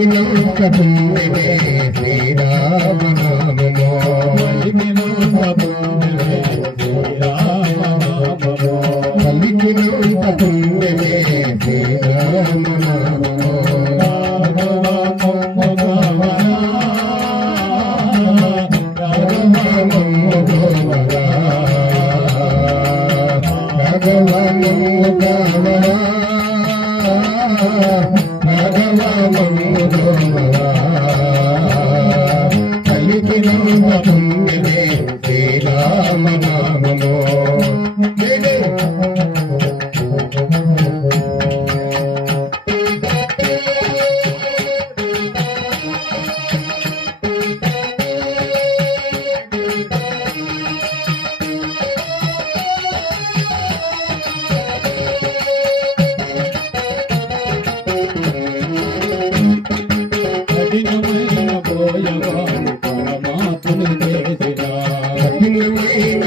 పలికినంత పుణ్యమే శ్రీరామనామమో పలికినంత పుణ్యమే శ్రీరామనామమో పుణ్యమే శ్రీరామనామమో కఠినమైన బోయవాడు పరమాత్ముని చేసిన కఠినమైన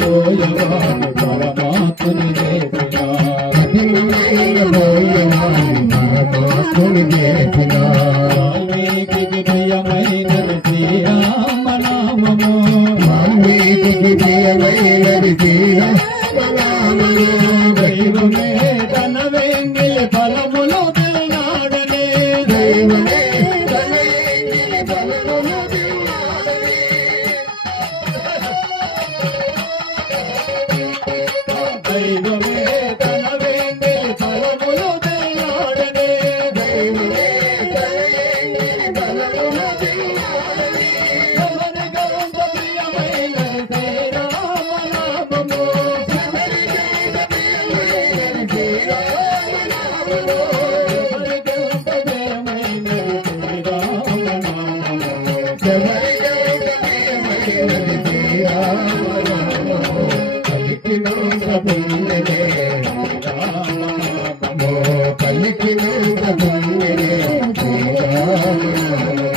బోయవాడు పరమాత్ముని చేసిన కఠినమైన బోయవాడు పరమాత్ముని చేసిన వాల్మీకి ప్రియమైనది శ్రీరామనామము వాల్మీకి ప్రియమైనది శ్రీరామనామము దైవమే తన వెంగిలి ఫలములు తిన్నాడనే దైవమే తన వెంగిలి ఫలములు తిన్నాడనే దైవమే తన వెంగిలి ఫలములు తిన్నాడనే దైవమే తన వెంగిలి ఫలములు తిన్నాడనే ఎవరిగా ప్రియమైన శ్రీరామనామము పలికినంత పుణ్యమే శ్రీరామనామమో పలికినంత పుణ్యమే శ్రీరామనామమో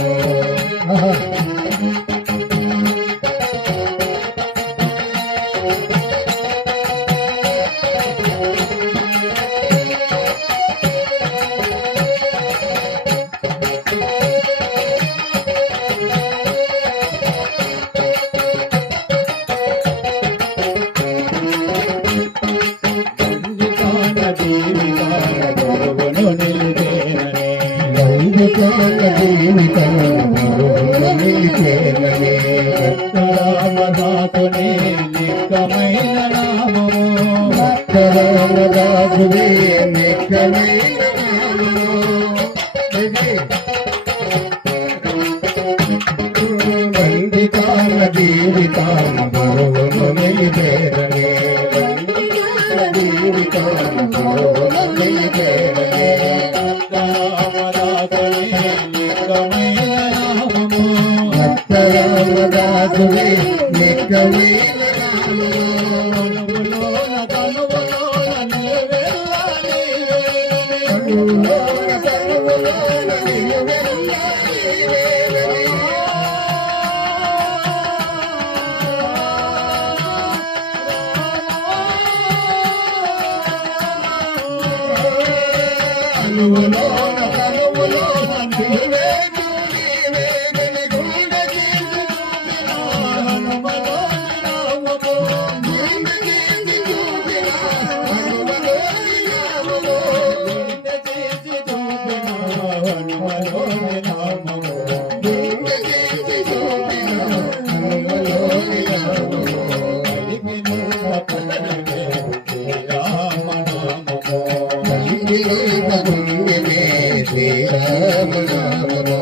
రామదాసుని నిక్కమైన నామము రామదాసుని నిక్కమైన నామము వందితాల జీవితాల బరువును నిలిపేరనే వందితాల జీవితాల బరువును నిలిపేరనే రామదాసుని నిక్కమైన నామములోన తనువులోన నిలువెల్లాలి తనువులోన తనువులోన నిలువెల్లాలి తనువులోన తనువులోన నిలువెల్లాలి శ్రీరామనామమో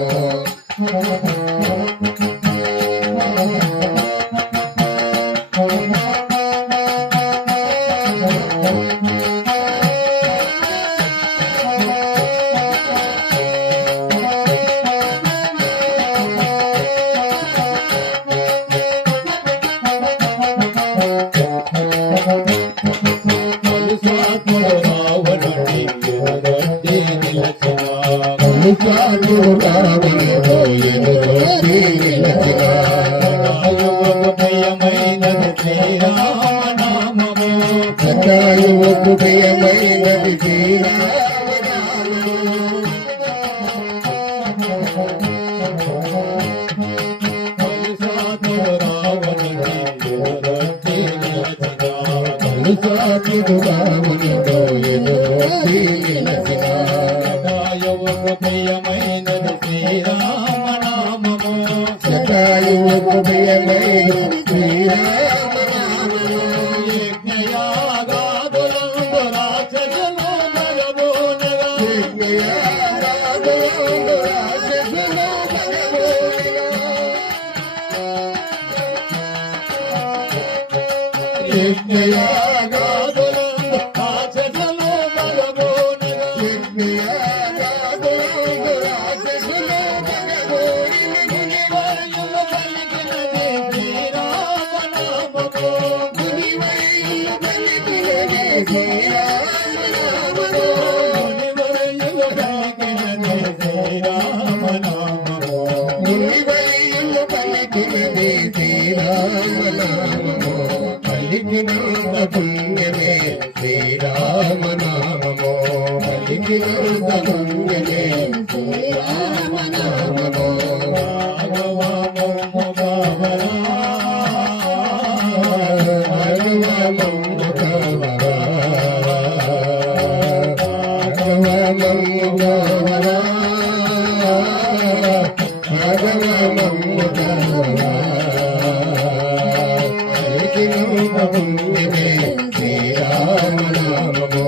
ప్రియమైన సాకిడుగా ఉన్నదో ఎదురొచ్చి నిలసిన సదాయువుకు ప్రియమైనది శ్రీరామనామము శతాయువుకు ప్రియమైనది శ్రీరామనామము యజ్ఞయాగాదులందు రాక్షసులు మరబోనగా యజ్ఞయాగాదులందు రాక్షసులు మరబోనగా యజ్ఞయాగాదులందు రాక్షసులు మరబోనగా యజ్ఞయాగాదులందు రాక్షసులు మరబోనగా మునివర్యులు పలికినది శ్రీరామనామము మునివైలు పలికినది శ్రీరామనామము మునివర్యులు పలికినది శ్రీరామనామము మునివైలు పలికినది శ్రీరామనామము పలికినంత పుణ్యమే శ్రీరామనామము పలికినంత పుణ్యమే శ్రీరామనామము భాగవతము భావరా భగవమము కవరా భగవమము కవరా భగవమము కవరా పలికినంత పుణ్యమే శ్రీరామనామము